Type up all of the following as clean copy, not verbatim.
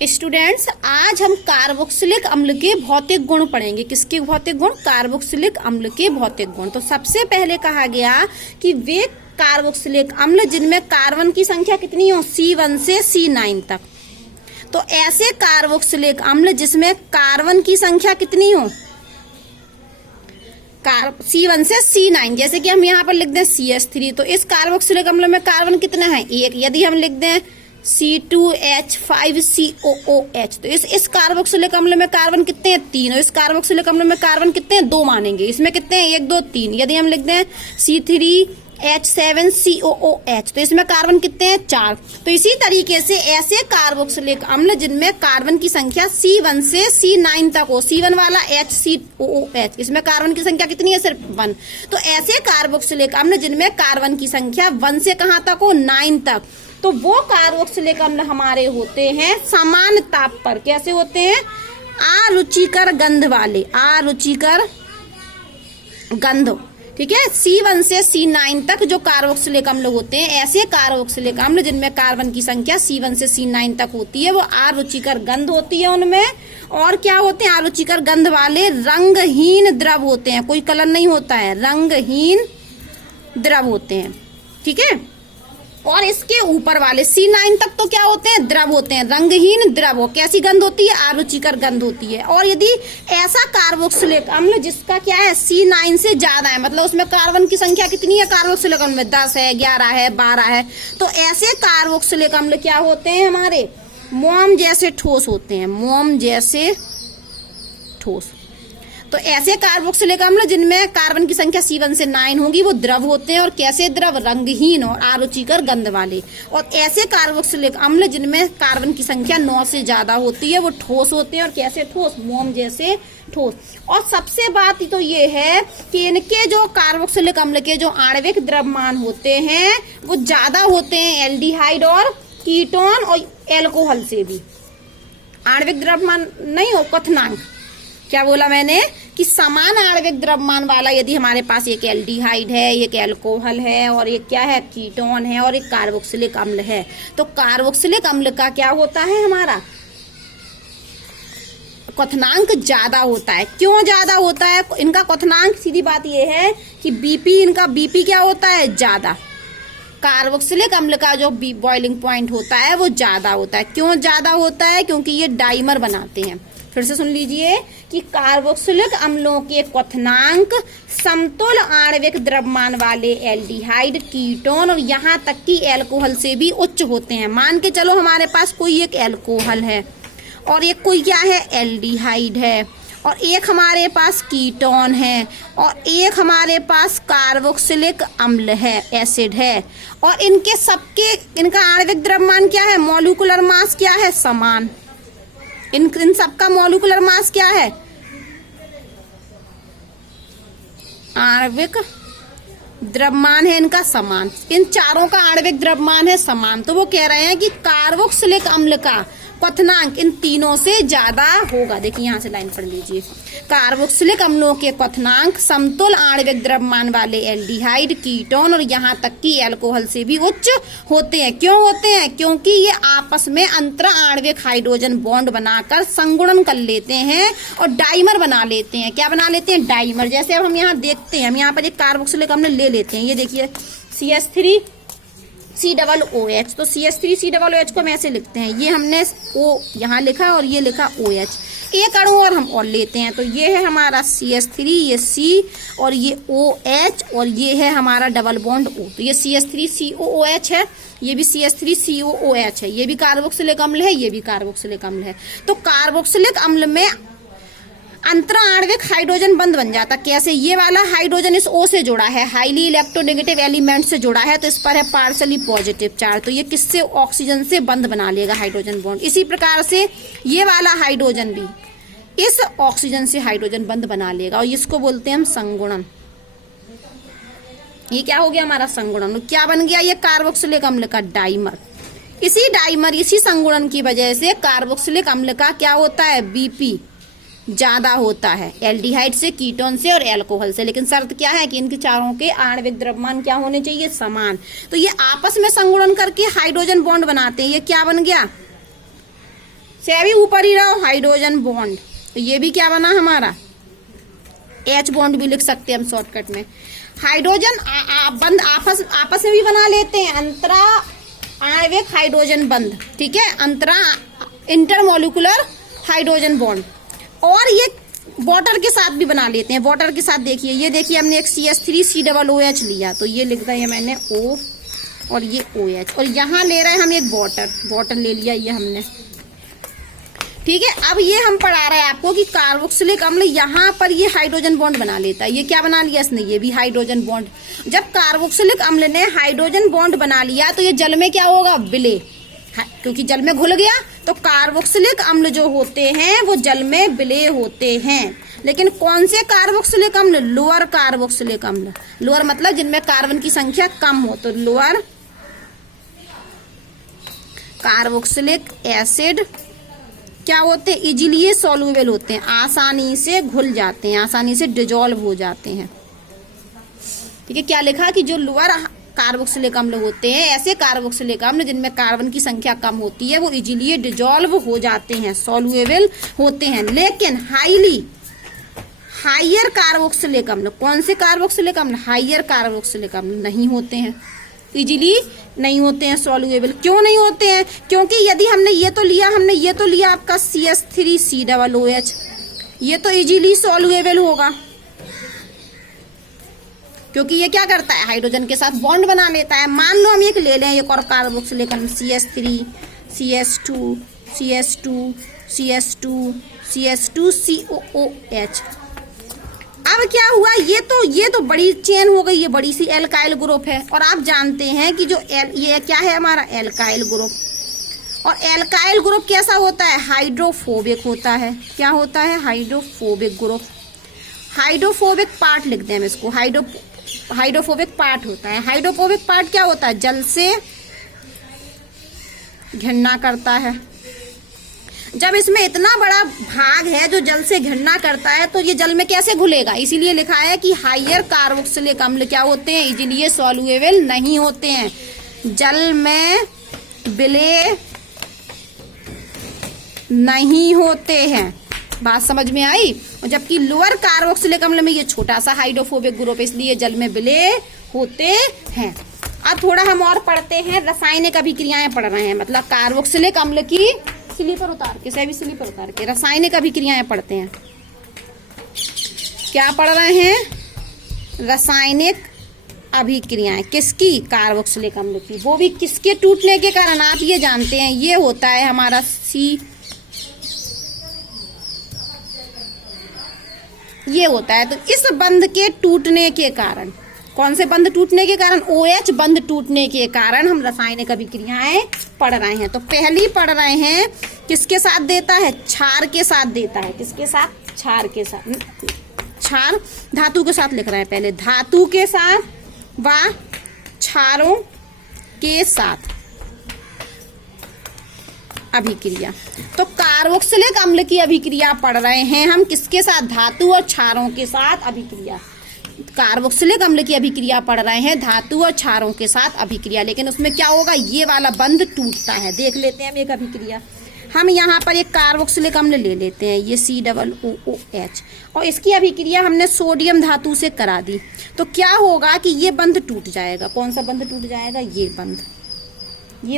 Students, आज हम carboxylic अम्ल के भौतिक गुण पढ़ेंगे। किसके भौतिक गुण? कार्बोक्सिलिक अम्ल के भौतिक गुण। तो सबसे पहले कहा गया कि वे कार्बोक्सिलिक अम्ल जिनमें कार्बन की संख्या कितनी हो, C1 से C9 तक। तो ऐसे कार्बोक्सिलिक अम्ल जिसमें कार्बन की संख्या कितनी हो, C1 से C9, जैसे कि हम यहाँ पर लिख दें CH3, तो इस कार्बोक्सिलिक अम्ल में कार्बन कितना है, 1। यदि हम लिख दें C2H5COOH, तो इस कार्बोक्सिलिक अम्ल में कार्बन कितने हैं, 3। और इस कार्बोक्सिलिक अम्ल में कार्बन कितने हैं, 2 मानेंगे। इसमें कितने हैं, 1 2 3। यदि हम लिख दें C3H7COOH, तो इसमें कार्बन कितने हैं, 4। तो इसी तरीके से ऐसे कार्बोक्सिलिक अम्ल जिनमें कार्बन की संख्या C1 से C9 तक हो, C1 वाला HCOOH, इसमें कार्बन की संख्या कितनी है, सिर्फ 1। तो ऐसे कार्बोक्सिलिक अम्ल जिनमें कार्बन की संख्या 1 से कहां तक हो, 9 तक, तो वो कार्बोक्सिलिक अम्ल हमारे होते हैं समान ताप पर। कैसे होते हैं? अरुचिकर गंध वाले, अरुचिकर गंध। ठीक है, C1 से C9 तक जो कार्बोक्सिलिक अम्ल होते हैं, ऐसे कार्बोक्सिलिक अम्ल जिनमें कार्बन की संख्या C1 से C9 तक होती है, वो अरुचिकर गंध होती है उनमें। और क्या होते हैं? अरुचिकर गंध वाले रंगहीन द्रव होते हैं, कोई कलर नहीं होता है, रंगहीन द्रव होते हैं। ठीक है, और इसके ऊपर वाले C9 तक तो क्या होते हैं, द्रव होते हैं, रंगहीन द्रव। कैसी गंध होती है? अरुचिकर गंध होती है। और यदि ऐसा कार्बोक्सिलिक अम्ल जिसका क्या है, C9 से ज्यादा है, मतलब उसमें कार्बन की संख्या कितनी है कार्बोक्सिलिक अम्ल में, 10 है, 11 है, 12 है, तो ऐसे कार्बोक्सिलिक अम्ल क्या होते हैं हमारे, मोम जैसे ठोस होते हैं, मोम जैसे ठोस। तो ऐसे कार्बोक्सिलिक अम्ल जिनमें कार्बन की संख्या C1 से 9 होगी, वो द्रव होते हैं। और कैसे द्रव? रंगहीन और अरुचिकर गंध वाले। और ऐसे कार्बोक्सिलिक अम्ल जिनमें कार्बन की संख्या 9 से ज्यादा होती है, वो ठोस होते हैं। और कैसे ठोस? मोम जैसे ठोस। और सबसे बात तो ये है कि इनके जो कार्बोक्सिलिक अम्ल के जो आणविक द्रव्यमान होते हैं, वो ज्यादा होते हैं एल्डिहाइड और कीटोन और एल्कोहल से भी। आणविक द्रव्यमान नहीं हो, क्वथनांक। क्या बोला मैंने कि समान आणविक द्रव्यमान वाला यदि हमारे पास एक एल्डिहाइड है, एक एल्कोहल है, और एक क्या है, कीटोन है, और एक कार्बोक्सिलिक अम्ल है, तो कार्बोक्सिलिक अम्ल का क्या होता है, हमारा क्वथनांक ज्यादा होता है। क्यों ज्यादा होता है इनका क्वथनांक? सीधी बात यह है कि इनका बीपी क्या होता है, ज्यादा। कार्बोक्सिलिक अम्ल का जो बॉइलिंग पॉइंट होता है वो ज्यादा होता है। क्यों ज्यादा होता है? क्योंकि ये डाइमर बनाते हैं। फिर से सुन लीजिए कि कार्बोक्सिलिक अम्लों के क्वथनांक समतुल आणविक द्रव्यमान वाले एल्डिहाइड, कीटोन और यहाँ तक कि एल्कोहल से भी उच्च होते हैं। मान के चलो हमारे पास कोई एक एल्कोहल है, और एक कोई क्या है, एल्डिहाइड है, और एक हमारे पास कीटोन है, और एक हमारे पास कार्बोक्सिलिक अम्ल है, एसिड है। और इनके सबके इनका आणविक द्रव्यमान क्या है, मॉलिक्यूलर मास क्या है, समान। इन सबका मॉलिक्यूलर मास क्या है, आणविक द्रव्यमान है इनका समान। इन चारों का आणविक द्रव्यमान है समान। तो वो कह रहे हैं कि कार्बोक्सिलिक अम्ल का क्वथनांक इन तीनों से ज्यादा होगा। देखिए यहाँ से लाइन पढ़ लीजिए। कार्बोक्सिलिक अम्लों के क्वथनांक समतुल आणविक द्रव्यमान वाले एल्डिहाइड, कीटोन और यहाँ तक कि एल्कोहल से भी उच्च होते हैं। क्यों होते हैं? क्योंकि ये आपस में अंतर आणविक हाइड्रोजन बॉन्ड बनाकर संगुणन कर लेते हैं और डाइमर बना लेते हैं। क्या बना लेते हैं? डाइमर। जैसे अब हम यहाँ देखते हैं, हम यहाँ पर एक कार्बोक्सिलिक अम्ल ले लेते हैं। ये देखिए CH3COOH, तो CH3COOH को हम ऐसे लिखते हैं। ये हमने O यहाँ लिखा और ये लिखा OH। एक अणु और हम और लेते हैं, तो ये है हमारा CH3, ये C और ये OH, और ये है हमारा डबल बॉन्ड O। तो ये CH3COOH है, ये भी CH3COOH है, ये भी कार्बोक्सिलिक अम्ल है, ये भी कार्बोक्सिलिक अम्ल है। तो कार्बोक्सिलिक अम्ल में अंतरा आणविक हाइड्रोजन बंध बन जाता। कैसे? ये वाला हाइड्रोजन इस O से जुड़ा है, हाईली इलेक्ट्रोनेगेटिव एलिमेंट से जुड़ा है, तो इस पर है पार्शली पॉजिटिव चार्ज, तो ये किससे, ऑक्सीजन से बंध बना लेगा हाइड्रोजन बॉन्ड। इसी प्रकार से ये वाला हाइड्रोजन भी इस ऑक्सीजन से हाइड्रोजन बंध बना लेगा, और इसको बोलते हैं हम संगुणन। ये क्या हो गया हमारा, संगुणन। क्या बन गया ये कार्बोक्सिलिक अम्ल का डाइमर। इसी डाइमर, इसी संगुणन की वजह से कार्बोक्सिलिक अम्ल का क्या होता है, बीपी ज्यादा होता है एल्डिहाइड से, कीटोन से और एल्कोहल से। लेकिन शर्त क्या है कि इनके चारों के आणविक द्रव्यमान क्या होने चाहिए, समान। तो ये आपस में संगुणन करके हाइड्रोजन बॉन्ड बनाते हैं। ये क्या बन गया, से भी ऊपर ही रहो, हाइड्रोजन बॉन्ड, तो ये भी क्या बना हमारा, H बॉन्ड भी लिख सकते हैं हम शॉर्टकट में। हाइड्रोजन बंद आपस में भी बना लेते हैं, अंतरा आणविक हाइड्रोजन बंध, ठीक है, अंतरा इंटरमोलिकुलर हाइड्रोजन बॉन्ड। और ये वाटर के साथ भी बना लेते हैं, वाटर के साथ देखिए, ये देखिए हमने एक CH3COOH लिया, तो ये लिख दिया मैंने O और ये OH, और यहाँ ले रहे हैं हम एक वाटर ले लिया ये हमने, ठीक है। अब ये हम पढ़ा रहे हैं आपको कि कार्बोक्सिलिक अम्ल यहाँ पर ये हाइड्रोजन बॉन्ड बना लेता है, ये क्या बना लिया इसने, ये भी हाइड्रोजन बॉन्ड। जब कार्बोक्सिलिक अम्ल ने हाइड्रोजन बॉन्ड बना लिया तो ये जल में क्या होगा, विलय, क्योंकि जल में घुल गया, तो कार्बोक्सिलिक अम्ल जो होते हैं वो जल में विलय होते हैं। लेकिन कौन से कार्बोक्सिलिक अम्ल, लोअर कार्बोक्सिलिक अम्ल, लोअर मतलब जिनमें कार्बन की संख्या कम हो, तो लोअर कार्बोक्सिलिक एसिड क्या होते हैं, इजीली सॉल्युबल होते हैं, आसानी से घुल जाते हैं, आसानी से डिजोल्व हो जाते हैं, ठीक है। क्या लिखा कि जो लोअर कार्बोक्सिलिक अम्ल होते हैं, ऐसे कार्बोक्सिलिक अम्ल जिनमें कार्बन की संख्या कम होती है, वो इजीली डिजोल्व हो जाते हैं, सॉल्युबल होते हैं। लेकिन हायर कार्बोक्सिलिक अम्ल, कौन से कार्बोक्सिलिक अम्ल, हायर कार्बोक्सिलिक अम्ल नहीं होते हैं, इजीली नहीं होते हैं सॉल्युबल। क्यों नहीं होते हैं, क्योंकि यदि हमने ये तो लिया आपका CH3COOH, ये तो इजीली सॉल्युबल होगा, क्योंकि ये क्या करता है, हाइड्रोजन के साथ बॉन्ड बना लेता है। मान लो हम एक ले लें एक और कार्बोक्सिलिक अम्ल, CH3 CH2 CH2 CH2 CH2 COOH। अब क्या हुआ, ये तो बड़ी चेन हो गई, ये बड़ी सी एल्काइल ग्रुप है, और आप जानते हैं कि जो ये क्या है हमारा एल्काइल ग्रुप, और एल्काइल ग्रुप कैसा होता है, हाइड्रोफोबिक होता है। क्या होता है, हाइड्रोफोबिक ग्रुप। हाइड्रोफोबिक पार्ट लिखते हैं हम इसको, हाइड्रोफोबिक पार्ट होता है। हाइड्रोफोबिक पार्ट क्या होता है, जल से घृणा करता है। जब इसमें इतना बड़ा भाग है जो जल से घृणा करता है, तो ये जल में कैसे घुलेगा, इसीलिए लिखा है कि हायर कार्बोक्सिलिक अम्ल क्या होते हैं, इजीली सॉल्युबल नहीं होते हैं, जल में विलय नहीं होते हैं। बात समझ में आई। और जबकि लोअर कार्बोक्सिलिक अम्ल में ये छोटा सा हाइड्रोफोबिक ग्रुप, इसलिए जल में विलय होते हैं। अब थोड़ा हम और पढ़ते हैं, रासायनिक अभिक्रियाएं पढ़ रहे हैं, मतलब कार्बोक्सिलिक अम्ल की स्लीपर उतार के रासायनिक अभिक्रियाएं पढ़ते हैं। क्या पढ़ रहे हैं, रासायनिक अभिक्रियाएं, किसकी, कार्बोक्सिलिक अम्ल की, वो भी किसके टूटने के कारण, आप ये जानते हैं, ये होता है हमारा ये होता है। तो इस बंध के टूटने के कारण, कौन से बंध टूटने के कारण, OH बंध टूटने के कारण हम रासायनिक अभिक्रियाएं पढ़ रहे हैं। तो पहली पढ़ रहे हैं, किसके साथ देता है, क्षार के साथ देता है, किसके साथ, क्षार के साथ, क्षार धातु के साथ लिख रहे हैं, पहले धातु के साथ व क्षारों के साथ अभिक्रिया। तो कार्बोक्सिलिक अम्ल की अभिक्रिया पढ़ रहे हैं हम, किसके साथ, धातु और क्षारों के साथ अभिक्रिया। कार्बोक्सिलिक अम्ल की अभिक्रिया पढ़ रहे हैं, धातु और क्षारों के साथ अभिक्रिया। लेकिन उसमें क्या होगा, ये वाला बंध टूटता है। देख लेते हैं हम एक अभिक्रिया। हम यहाँ पर एक कार्बोक्सिलिक अम्ल ले लेते हैं, ये COOH, और इसकी अभिक्रिया हमने सोडियम धातु से करा दी। तो क्या होगा कि ये बंध टूट जाएगा। कौन सा बंध टूट जाएगा, ये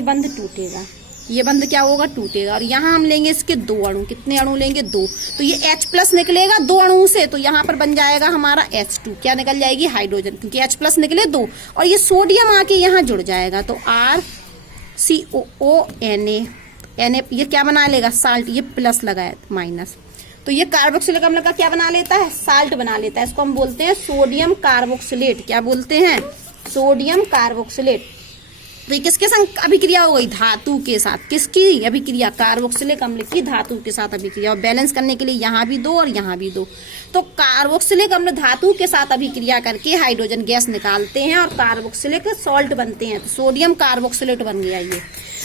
बंध टूटेगा। ये बंध क्या होगा, टूटेगा। और यहाँ हम लेंगे इसके 2 अणु, कितने अणु लेंगे, 2। तो ये H+ निकलेगा 2 अणु से, तो यहाँ पर बन जाएगा हमारा H2। क्या निकल जाएगी, हाइड्रोजन, क्योंकि H+ निकले 2, और ये सोडियम आके यहाँ जुड़ जाएगा, तो RCOONA, ये क्या बना लेगा, साल्ट, ये प्लस लगाया माइनस, तो ये कार्बोक्सिलिक अम्ल का क्या बना लेता है, साल्ट बना लेता है। इसको हम बोलते हैं सोडियम कार्बोक्सिलेट। क्या बोलते हैं, सोडियम कार्बोक्सिलेट। तो ये किसके संग अभिक्रिया हो गई, धातु के साथ। किसकी अभिक्रिया, कार्बोक्सिलिक अम्ल की धातु के साथ अभिक्रिया। और बैलेंस करने के लिए यहाँ भी 2 और यहाँ भी 2। तो कार्बोक्सिलिक अम्ल धातु के साथ अभिक्रिया करके हाइड्रोजन गैस निकालते हैं और कार्बोक्सिलिक सॉल्ट बनते हैं। तो सोडियम कार्बोक्सिलेट बन गया ये।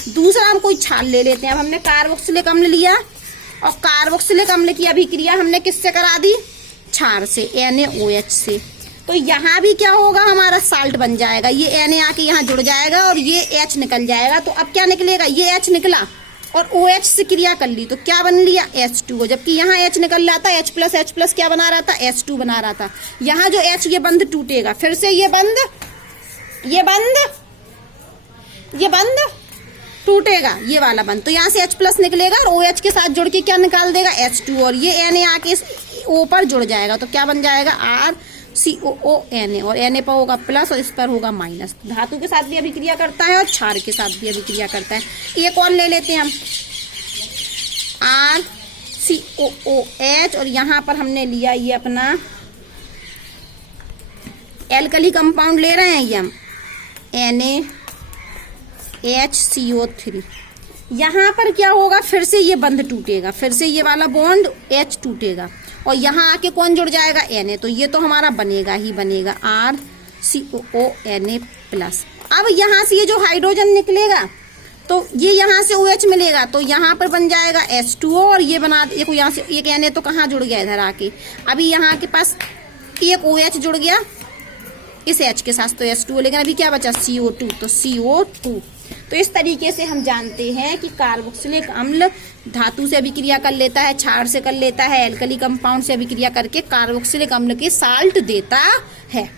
दूसरा हम कोई छाल ले लेते हैं। अब हमने कार्बोक्सिलिक अम्ल लिया और कार्बोक्सिलिक अम्ल की अभिक्रिया हमने किससे करा दी, क्षार से, NaOH से। तो यहाँ भी क्या होगा, हमारा साल्ट बन जाएगा। ये Na आके यहाँ जुड़ जाएगा और ये H निकल जाएगा। तो अब क्या निकलेगा, ये H निकला और OH से क्रिया कर ली तो क्या बन लिया H2O, जबकि यहाँ H निकल रहा था, H प्लस क्या बना रहा था, H2 बना रहा था। यहाँ जो H ये बंध टूटेगा, फिर से ये बंध टूटेगा, ये वाला बंध, तो यहाँ से H प्लस निकलेगा और OH के साथ जुड़ के क्या निकाल देगा H2, और ये Na आके इस O पर जुड़ जाएगा तो क्या बन जाएगा RCOO Na, और Na पर होगा प्लस और इस पर होगा माइनस। धातु के साथ भी अभिक्रिया करता है और क्षार के साथ भी अभिक्रिया करता है। एक और ले लेते हैं हम, RCOOH, और यहाँ पर हमने लिया ये अपना एल्कली कंपाउंड ले रहे हैं ये हम NaHCO3। यहाँ पर क्या होगा, फिर से ये बंध टूटेगा, फिर से ये वाला बॉन्ड H टूटेगा और यहाँ आके कौन जुड़ जाएगा Na, तो ये तो हमारा बनेगा ही बनेगा RCOONA प्लस। अब यहाँ से ये जो हाइड्रोजन निकलेगा तो ये यहाँ से OH मिलेगा तो यहाँ पर बन जाएगा H2O, और ये बना देखो यहाँ से एक Na तो कहाँ जुड़ गया इधर आके, अभी यहाँ के पास एक OH जुड़ गया इस H के साथ तो H2O, लेकिन अभी क्या बचा CO2, तो CO2। तो इस तरीके से हम जानते हैं कि कार्बोक्सिलिक अम्ल धातु से अभिक्रिया कर लेता है, क्षार से कर लेता है, एल्कली कंपाउंड से अभिक्रिया करके कार्बोक्सिलिक अम्ल के साल्ट देता है।